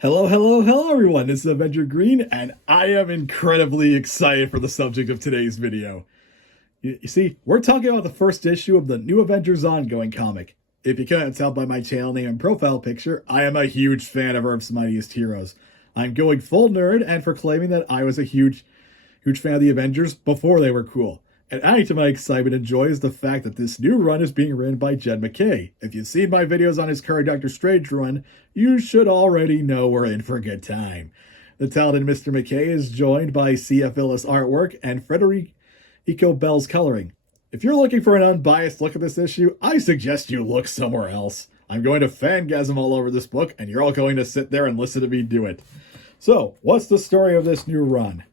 Hello everyone, this is Avenger Green, and I am incredibly excited for the subject of today's video. You see, we're talking about the first issue of the new Avengers ongoing comic. If you couldn't tell by my channel name and profile picture, I am a huge fan of Earth's Mightiest Heroes. I'm going full nerd and proclaiming that I was a huge fan of the Avengers before they were cool. And adding to my excitement and joy is the fact that this new run is being written by MacKay. If you've seen my videos on his current Doctor Strange run, you should already know we're in for a good time. The talented Mr. MacKay is joined by C.F. Illis artwork and Federico Bell's coloring. If you're looking for an unbiased look at this issue, I suggest you look somewhere else. I'm going to fangasm all over this book, and you're all going to sit there and listen to me do it. So, what's the story of this new run?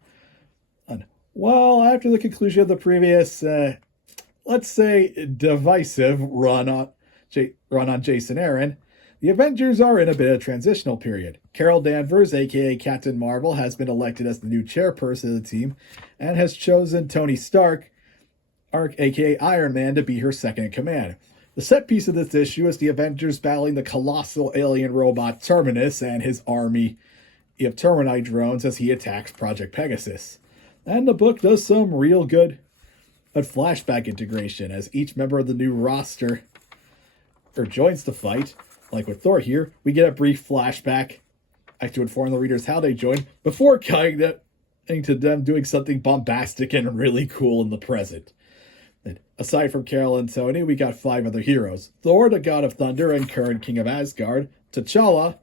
Well, after the conclusion of the previous, let's say, divisive run on Jason Aaron, the Avengers are in a bit of a transitional period. Carol Danvers, aka Captain Marvel, has been elected as the new chairperson of the team and has chosen Tony Stark, aka Iron Man, to be her second in command. The set piece of this issue is the Avengers battling the colossal alien robot Terminus and his army of Terminite drones as he attacks Project Pegasus. And the book does some real good flashback integration as each member of the new roster joins the fight. Like with Thor here, we get a brief flashback to inform the readers how they joined before cutting to them doing something bombastic and really cool in the present. And aside from Carol and Tony, we got 5 other heroes. Thor, the God of Thunder and current King of Asgard. T'Challa,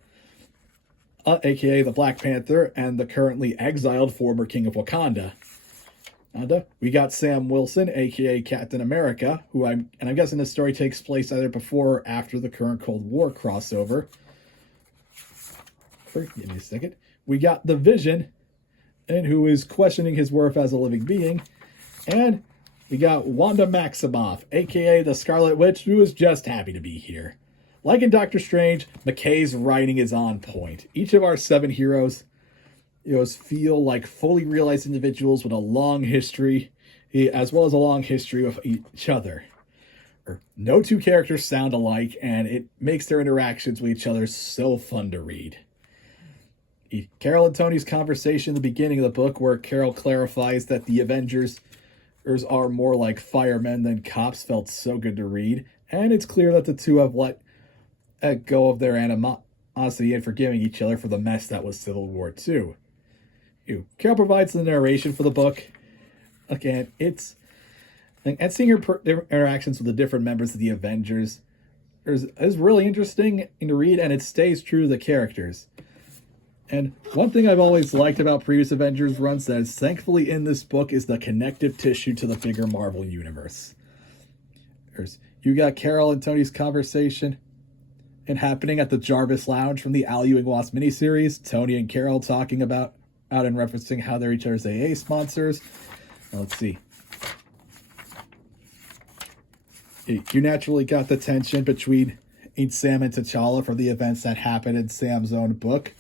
aka the Black Panther, and the currently exiled former King of Wakanda. And we got Sam Wilson, aka Captain America, I'm guessing this story takes place either before or after the current Cold War crossover. Give me a second. We got the Vision, and who is questioning his worth as a living being, and we got Wanda Maximoff, aka the Scarlet Witch, who is just happy to be here. Like in Doctor Strange, MacKay's writing is on point. Each of our 7 heroes feel like fully realized individuals with a long history, as well as a long history with each other. No 2 characters sound alike, and it makes their interactions with each other so fun to read. Carol and Tony's conversation in the beginning of the book, where Carol clarifies that the Avengers are more like firemen than cops, felt so good to read, and it's clear that the two have let go of their animosity and forgiving each other for the mess that was Civil War II. Carol provides the narration for the book. Again, and seeing her interactions with the different members of the Avengers is really interesting to read, and it stays true to the characters. And one thing I've always liked about previous Avengers runs that is thankfully in this book is the connective tissue to the bigger Marvel universe. You got Carol and Tony's conversation and happening at the Jarvis Lounge from the Al Ewing Wasp miniseries. Tony and Carol talking about and referencing how they're each other's AA sponsors. Let's see. You naturally got the tension between Sam and T'Challa for the events that happened in Sam's own book.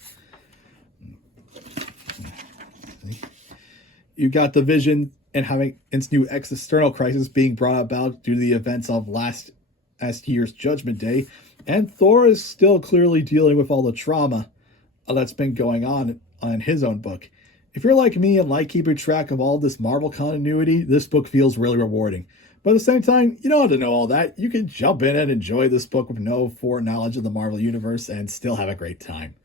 You got the Vision and having its new external crisis being brought about due to the events of last year's Judgment Day. And Thor is still clearly dealing with all the trauma that's been going on in his own book. If you're like me and like keeping track of all this Marvel continuity, this book feels really rewarding. But at the same time, you don't have to know all that. You can jump in and enjoy this book with no foreknowledge of the Marvel Universe and still have a great time.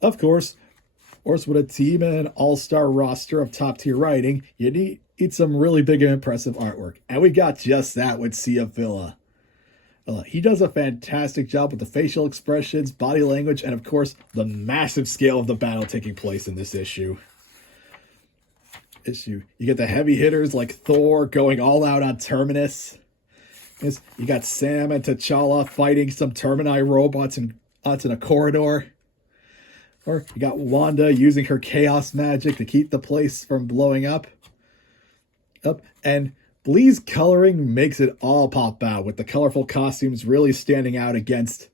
Of course, with a team and an all-star roster of top-tier writing, you need some really big and impressive artwork. And we got just that with C.F. Villa. He does a fantastic job with the facial expressions, body language, and of course, the massive scale of the battle taking place in this issue. You get the heavy hitters like Thor going all out on Terminus. You got Sam and T'Challa fighting some Termini robots in a corridor. Or you got Wanda using her chaos magic to keep the place from blowing up. And Blee's coloring makes it all pop out, with the colorful costumes really standing out against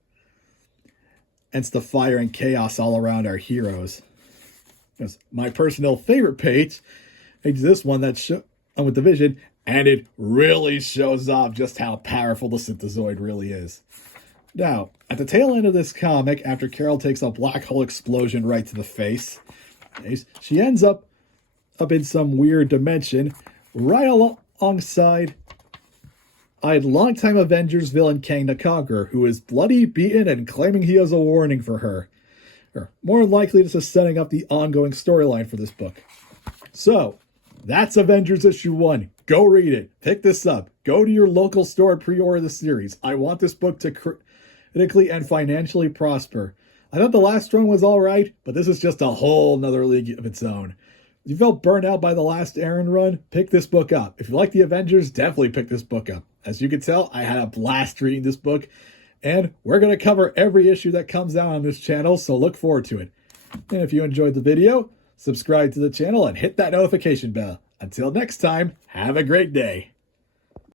the fire and chaos all around our heroes. My personal favorite page is this one with the Vision, and it really shows off just how powerful the Synthezoid really is. Now, at the tail end of this comic, after Carol takes a black hole explosion right to the face, she ends up in some weird dimension right alongside a longtime Avengers villain Kang the Conqueror, who is bloody, beaten, and claiming he has a warning for her. Or more likely, this is setting up the ongoing storyline for this book. So, that's Avengers issue 1. Go read it. Pick this up. Go to your local store and pre-order the series. I want this book to critically and financially prosper. I thought the last run was alright, but this is just a whole nother league of its own. If you felt burnt out by the last Aaron run, pick this book up. If you like the Avengers, definitely pick this book up. As you can tell, I had a blast reading this book, and we're going to cover every issue that comes out on this channel, so look forward to it. And if you enjoyed the video, subscribe to the channel and hit that notification bell. Until next time, have a great day.